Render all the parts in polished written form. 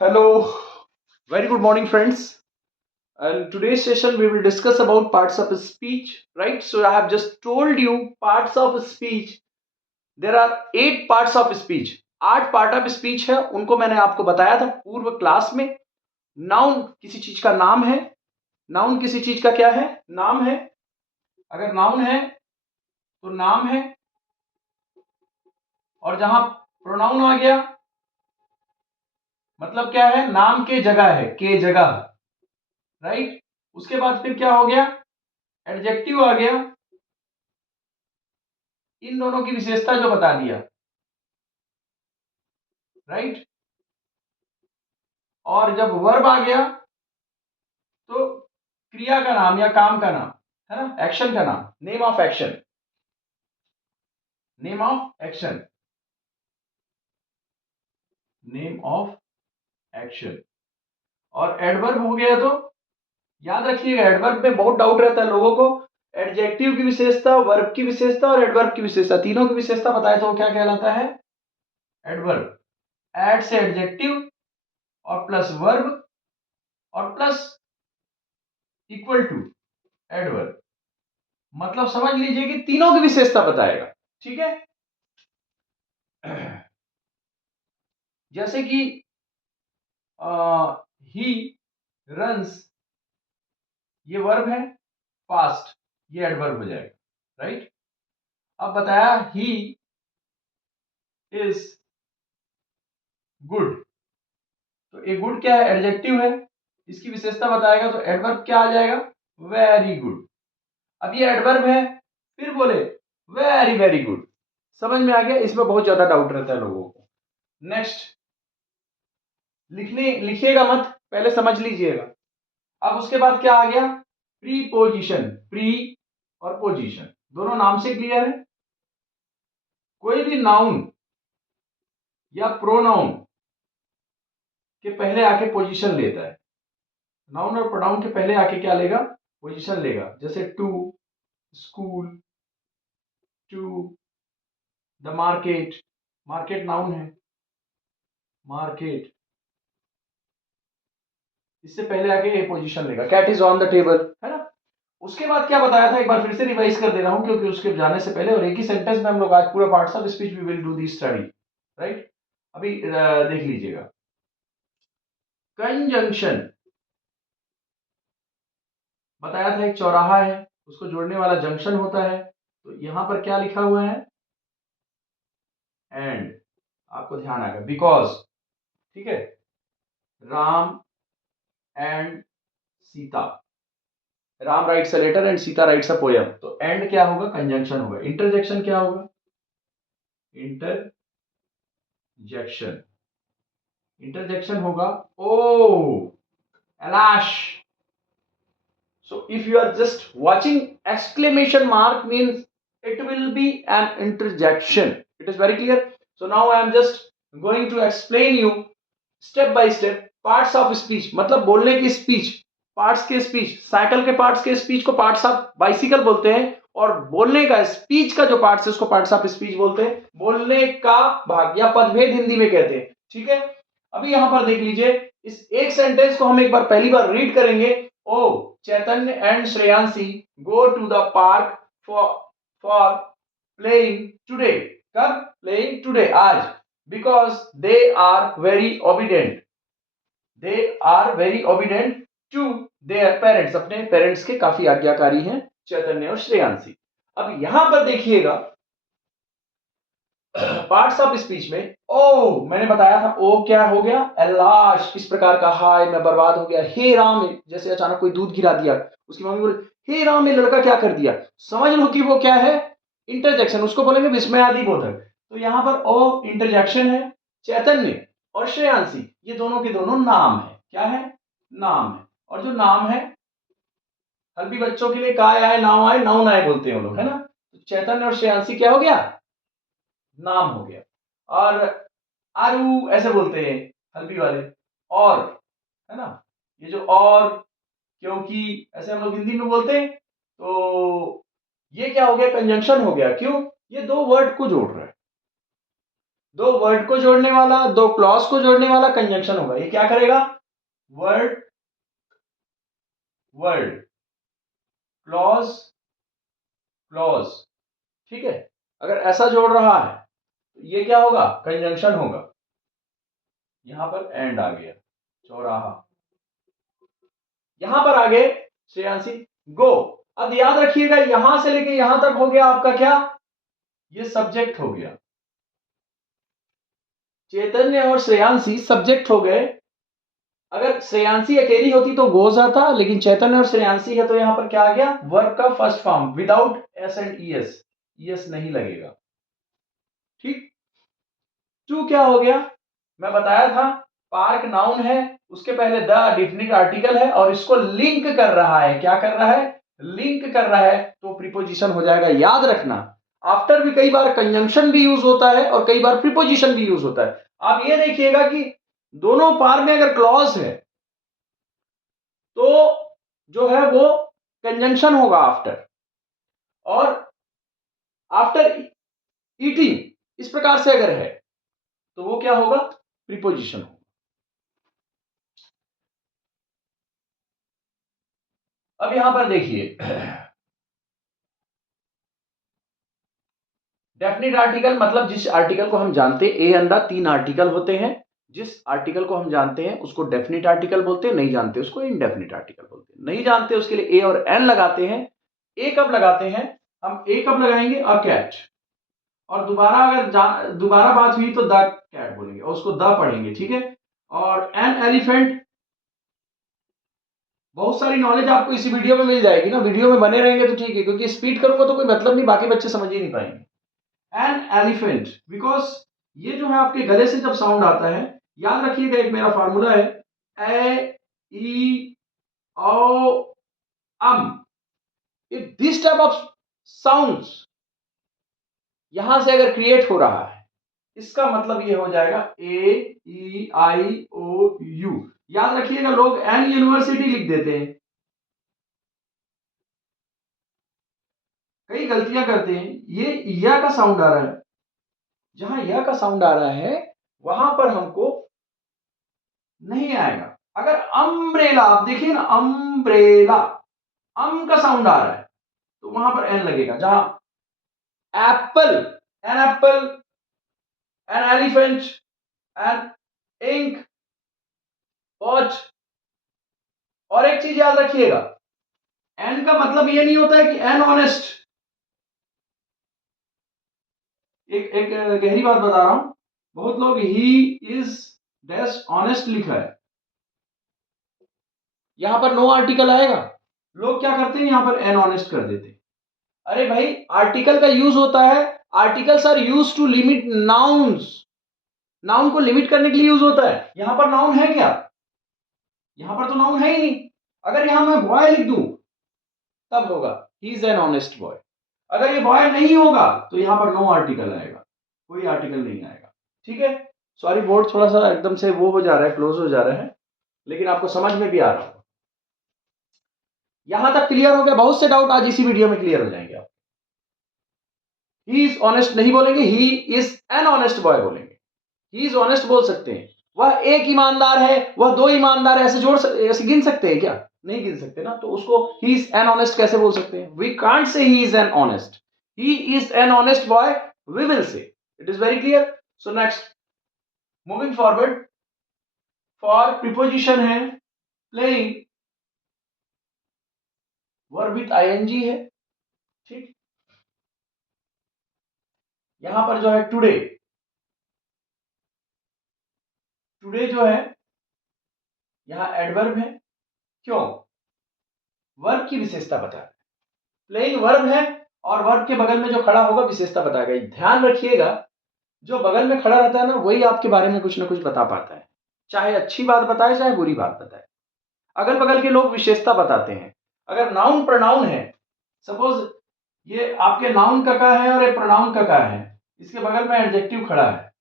Hello, very good morning, friends. And today's session we will discuss about parts of speech, right? So I have just told you parts of speech. There are 8 parts of speech. 8 part of speech है, उनको मैंने आपको बताया था पूर्व class में. Noun किसी चीज का नाम है. नाउन किसी चीज का क्या है? नाम है. अगर नाउन है तो नाम है. और जहां प्रोनाउन आ गया मतलब क्या है? नाम के जगह है, के जगह, राइट. उसके बाद फिर क्या हो गया? एडजेक्टिव आ गया. इन दोनों की विशेषता जो बता दिया, राइट. और जब वर्ब आ गया तो क्रिया का नाम या काम का नाम, है ना, एक्शन का नाम, name of action. Name of action. Name of action. और एडवर्ब हो गया तो याद रखिएगा, एडवर्ब में बहुत डाउट रहता है लोगों को. एडजेक्टिव की विशेषता, वर्ब की विशेषता और एडवर्ब की विशेषता, तीनों की विशेषता बताए तो वो क्या कहलाता है? एडवर्ब. एड से एडजेक्टिव और प्लस वर्ब और प्लस इक्वल टू एडवर्ब. मतलब समझ लीजिए कि तीनों की विशेषता बताएगा. ठीक है. जैसे कि ही रन्स, ये वर्ब है. फास्ट, ये एडवर्ब हो जाएगा, राइट. अब बताया ही इज गुड, तो ये गुड क्या है? एडजेक्टिव है. इसकी विशेषता बताएगा तो एडवर्ब क्या आ जाएगा? Very good. अब ये एडवर्ब है, फिर बोले वेरी वेरी गुड. समझ में आ गया? इसमें बहुत ज्यादा डाउट रहता है लोगों को. नेक्स्ट, लिखिएगा मत, पहले समझ लीजिएगा. अब उसके बाद क्या आ गया? प्रीपोजिशन. प्री और पोजीशन दोनों नाम से क्लियर है. कोई भी नाउन या प्रोनाउन के पहले आके पोजीशन लेता है. नाउन और प्रोनाउन के पहले आके क्या लेगा? पोजीशन लेगा. जैसे to, school, to the market. Market noun है. मार्केट, इससे पहले आके ये पोजीशन लेगा. Cat is on the table, है ना. उसके बाद क्या बताया था, एक बार फिर से रिवाइज कर दे रहा हूं क्योंकि उसके जाने से पहले, और एक ही सेंटेंस में हम लोग आज पूरा parts of speech we will do the study, right. अभी देख लीजिएगा. कंजंक्शन बताया था, एक चौराहा है, उसको जोड़ने वाला जंक्शन होता है. तो यहां पर क्या लिखा हुआ है? एंड. आपको ध्यान आएगा बिकॉज. ठीक है. Ram and Sita. Ram writes a letter and Sita writes a poem. तो एंड क्या होगा? कंजंक्शन होगा. इंटरजेक्शन क्या होगा? इंटरजेक्शन. इंटरजेक्शन होगा ओ, Alash. So if you are just watching, exclamation mark means it will be an interjection. It is very clear. So now I am just going to explain you step by step parts of speech. मतलब बोलने की speech, parts के speech. Cycle के parts के speech को parts of bicycle बोलते हैं, और बोलने का स्पीच का जो पार्ट्स है उसको पार्ट्स ऑफ स्पीच बोलते हैं. बोलने का भाग या पदभेद हिंदी में कहते हैं. ठीक है. अभी यहां पर देख लीजिए, इस एक सेंटेंस को हम एक बार पहली बार रीड करेंगे. Oh, Chaitanya and Shreyanshi go to the park for playing today. कब? प्लेइंग टुडे, आज. Because they are very obedient. They are very obedient to their parents. अपने पेरेंट्स के काफी आज्ञाकारी हैं चैतन्य और श्रेयांशी. अब यहां पर देखिएगा पार्ट्स ऑफ स्पीच में ओ, मैंने बताया था ओ क्या हो गया? अल्लाश. इस प्रकार का, हाय मैं बर्बाद हो गया. हे राम, जैसे अचानक कोई दूध गिरा दिया, उसकी मम्मी बोले हे राम ये लड़का क्या कर दिया. समझ लो कि वो क्या है? इंटरजेक्शन. उसको बोलेंगे विस्मयादि बोधक. तो यहां पर ओ इंटरजेक्शन है. चैतन्य और श्रेयांशी ये दोनों के दोनों नाम है. क्या है? नाम है. और जो नाम है, हल्दी बच्चों के लिए काय आए नाव आए, नाउन आए बोलते हैं वो लोग, है ना. तो चैतन्य और श्रेयांशी क्या हो गया? नाम हो गया. और आरू ऐसे बोलते हैं हल्दी वाले. और, है ना, ये जो और, क्योंकि ऐसे हम लोग हिंदी में बोलते हैं. तो ये क्या हो गया? कंजंक्शन हो गया. क्यों? ये दो वर्ड को जोड़ रहा है. दो वर्ड को जोड़ने वाला, दो क्लॉज को जोड़ने वाला कंजंक्शन होगा। ये क्या करेगा? वर्ड वर्ड क्लॉज क्लॉज, ठीक है। अगर ऐसा जोड़ रहा है तो ये क्या होगा? कंजंक्शन होगा। यहां पर एंड आ गया, चौराहा। यहां पर आगे श्रेयांशी गो। अब याद रखिएगा यहां से लेके यहां तक हो गया आपका क्या? ये सब्जेक्ट हो गया। चैतन्य और श्रेयांशी सब्जेक्ट हो गए। अगर श्रेयांशी अकेली होती तो गोज आता, लेकिन चैतन्य और श्रेयांशी है तो यहां पर क्या आ गया? वर्ब का first form without S and ES, ES नहीं लगेगा, ठीक। टू क्या हो गया? मैं बताया था पार्क नाउन है, उसके पहले द डेफिनिट आर्टिकल है और इसको लिंक कर रहा है। क्या कर रहा है? लिंक कर रहा है, तो प्रीपोजिशन हो जाएगा। याद रखना आफ्टर भी कई बार कंजंक्शन भी यूज होता है और कई बार प्रीपोजिशन भी यूज होता है। आप ये देखिएगा कि दोनों पार में अगर क्लॉज है तो जो है वो कंजंक्शन होगा आफ्टर, और आफ्टर ईटिंग इस प्रकार से अगर है तो वो क्या होगा? प्रीपोजिशन होगा। अब यहां पर देखिए डेफिनिट आर्टिकल मतलब जिस आर्टिकल को हम जानते हैं, ए अंडा 3 आर्टिकल होते हैं। जिस आर्टिकल को हम जानते हैं उसको डेफिनिट आर्टिकल बोलते हैं, नहीं जानते उसको इनडेफिनिट आर्टिकल बोलते हैं। नहीं जानते उसके लिए ए और एन लगाते हैं। ए कब लगाते हैं? हम ए कब लगाएंगे? A cat. और दोबारा अगर दोबारा बात हुई तो द कैट बोलेंगे और उसको द पढ़ेंगे, ठीक है। और एन एलिफेंट, बहुत सारी नॉलेज आपको इसी वीडियो में मिल जाएगी ना, वीडियो में बने रहेंगे तो ठीक है, क्योंकि स्पीड करूंगा तो कोई मतलब नहीं, बाकी बच्चे समझ ही नहीं पाएंगे। एन एलिफेंट, बिकॉज ये जो है आपके गले से जब साउंड आता है, याद रखिएगा एक मेरा फार्मूला है, A E O um. If this type of sounds यहां से अगर क्रिएट हो रहा है, इसका मतलब ये हो जाएगा ए ई आई ओ यू। याद रखिएगा लोग एन यूनिवर्सिटी लिख देते हैं, कई गलतियां करते हैं। ये या का साउंड आ रहा है, जहां या का साउंड आ रहा है वहां पर हमको नहीं आएगा। अगर अम्ब्रेला, आप देखिए ना, अम्ब्रेला, अम का साउंड आ रहा है तो वहां पर एन लगेगा। जहां apple, an apple, an elephant, an ink, watch. और एक चीज याद रखिएगा, एन का मतलब ये नहीं होता है कि एन ऑनेस्ट। एक एक गहरी बात बता रहा हूं, बहुत लोग ही इज डैश ऑनेस्ट लिखा है, यहां पर नो आर्टिकल आएगा, लोग क्या करते हैं यहां पर एन ऑनेस्ट कर देते हैं। अरे भाई आर्टिकल का यूज होता है, articles are use to limit nouns, noun को लिमिट करने के लिए यूज होता है। यहां पर नाउन है क्या? यहां पर तो नाउन है ही नहीं। अगर यहां मैं बॉय लिख दूं तब होगा ही इज एन ऑनेस्ट बॉय। अगर ये बॉय नहीं होगा तो यहां पर नो आर्टिकल आएगा, कोई आर्टिकल नहीं आएगा, ठीक है। सॉरी बोर्ड थोड़ा सा एकदम से वो हो जा रहा है, क्लोज हो जा रहा है, लेकिन आपको समझ में भी आ रहा होगा। यहां तक क्लियर हो गया? बहुत से डाउट आज इसी वीडियो में क्लियर हो जाएंगे आप। ही इज ऑनेस्ट नहीं बोलेंगे, he is an honest boy बोलेंगे। ही इज ऑनेस्ट बोल सकते हैं, वह एक ईमानदार है, वह दो ईमानदार है, ऐसे गिन सकते हैं क्या? नहीं गिन सकते ना, तो उसको ही इज एन ऑनेस्ट कैसे बोल सकते हैं? We can't say he is an honest, he is an honest boy, we will say. It is very clear. So next, moving forward, for preposition है प्लेइंग, वर्ब विथ आईएनजी है, ठीक। यहां पर जो है टुडे, टुडे जो है यहां एडवर्ब है, क्यों? वर्ब की विशेषता बता रहा है। प्लेइंग वर्ब है और वर्ब के बगल में जो खड़ा होगा विशेषता बताएगा। ध्यान रखिएगा जो बगल में खड़ा रहता है ना वही आपके बारे में कुछ ना कुछ बता पाता है, चाहे अच्छी बात बताए चाहे बुरी बात बताए। अगल बगल के लोग विशेषता बताते हैं। अगर नाउन प्रोनाउन है, सपोज ये आपके नाउन का है और ये प्रोनाउन का है, इसके बगल में एडजेक्टिव खड़ा है,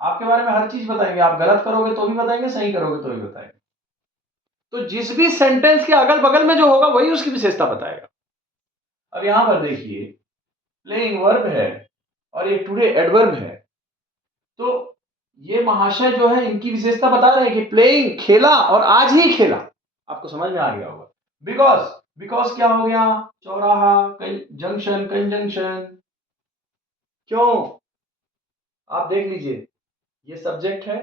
आपके बारे में हर चीज बताएंगे। आप गलत करोगे तो भी बताएंगे, सही करोगे तो भी बताएंगे। तो जिस भी सेंटेंस के अगल बगल में जो होगा वही उसकी विशेषता बताएगा। अब यहां पर देखिए प्लेइंग वर्ब है और ये टुडे एडवर्ब है, तो ये महाशय जो है इनकी विशेषता बता रहे हैं कि प्लेइंग, खेला और आज ही खेला। आपको समझ में आ गया होगा। बिकॉज क्या हो गया, चौराहा, जंक्शन, कंजंक्शन। क्यों, आप देख लीजिए, ये सब्जेक्ट है,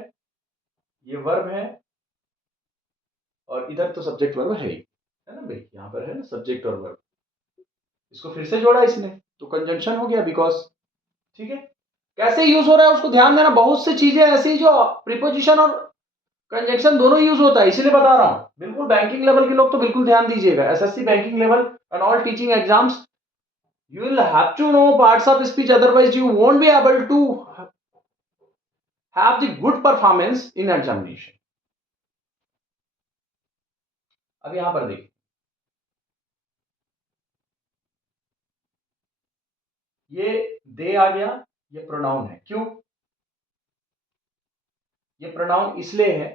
ये वर्ब है, और इधर तो सब्जेक्ट वर्ब है ही, है ना भाई, यहां पर है ना सब्जेक्ट और वर्ब, इसको फिर से जोड़ा इसने, तो कंजंक्शन हो गया बिकॉज। ठीक है, कैसे यूज हो रहा है उसको ध्यान देना। बहुत सी चीजें ऐसी जो प्रीपोजिशन और कंजंक्शन दोनों यूज होता है, इसीलिए बता रहा हूं। बिल्कुल बैंकिंग लेवल के लोग तो बिल्कुल ध्यान दीजिएगा, SSC banking level and all teaching exams, you will have to know parts of speech, otherwise you won't be able to have the good performance in examination. अब यहां पर देखिए, ये दे आ गया, ये प्रोनाउन है। क्यों, ये प्रोनाउन इसलिए है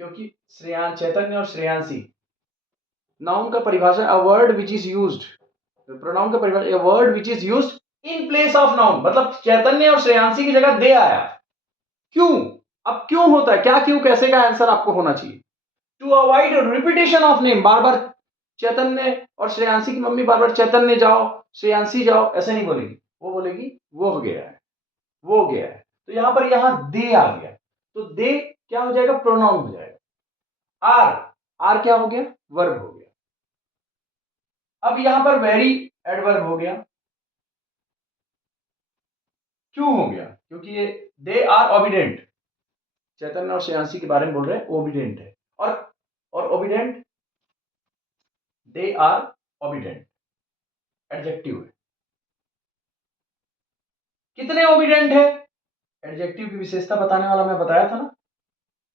क्योंकि श्रेयान, चैतन्य और श्रेयांसी, नाउन का परिभाषा a word which is used, pronoun का परिभाषा a word which is used in place of noun, मतलब चैतन्य और श्रेयांसी की जगह दे आया। क्यों, अब क्यों होता है, क्या क्यों कैसे का आंसर आपको होना चाहिए। To avoid repetition of name, बार बार चैतन्य और श्रेयांसी की मम्मी बार बार चैतन्य जाओ, श्रेयांसी जाओ, ऐसे नहीं बोलेगी, वो बोलेगी वो हो गया है, वो हो गया है। तो यहां पर यहां दे आ गया, तो दे क्या हो जाएगा, प्रोनाउन हो जाएगा। आर, आर क्या हो गया, वर्ब हो गया। अब यहां पर वेरी एडवर्ब हो गया। क्यों हो गया, क्योंकि ये दे आर ओबीडेंट, चैतन्य और श्रेयांसी के बारे में बोल रहे हैं, ओबीडेंट है, और obedient, they are obedient, adjective है। कितने ओबीडेंट है, एडजेक्टिव की विशेषता बताने वाला मैं बताया था ना,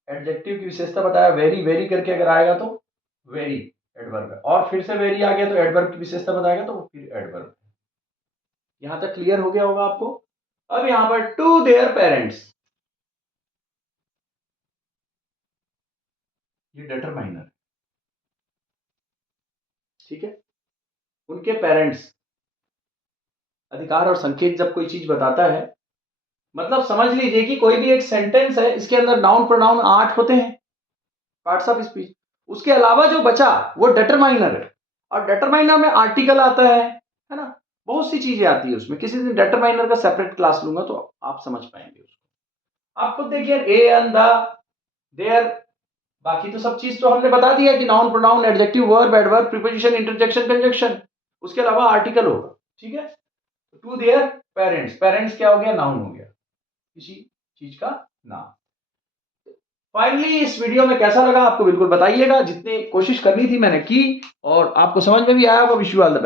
एडजेक्टिव की विशेषता बताया, वेरी, वेरी करके अगर आएगा तो वेरी एडवर्ब है, और फिर से वेरी आ गया तो एडवर्ब की विशेषता बताएगा तो फिर एडवर्ब। यहां तक क्लियर हो गया होगा आपको। अब यहां पर टू देयर पेरेंट्स, ये डिटरमाइनर, ठीक है, उनके पेरेंट्स, अधिकार और संकेत जब कोई चीज बताता है, मतलब समझ लीजिए कि कोई भी एक सेंटेंस है, इसके अंदर नाउन प्रोनाउन 8 होते हैं, पार्ट्स ऑफ स्पीच, उसके अलावा जो बचा वो डिटरमाइनर है, और डिटरमाइनर में आर्टिकल आता है ना, बहुत सी चीजें आती है उसमें। किसी दिन डिटरमाइनर का सेपरेट क्लास लूंगा तो आप समझ पाएंगे उसको। आप खुद देखिए, ए एंड द, देयर, बाकी तो सब चीज तो हमने बता दिया कि noun pronoun adjective verb adverb preposition interjection conjunction, उसके अलावा आर्टिकल होगा। ठीक है, टू देयर पेरेंट्स, पेरेंट्स क्या हो गया, नाउन हो गया, किसी चीज का नाम। फाइनली इस वीडियो में कैसा लगा आपको बिल्कुल बताइएगा, जितनी कोशिश करनी थी मैंने की, और आपको समझ में भी आया होगा। Wish you all the best.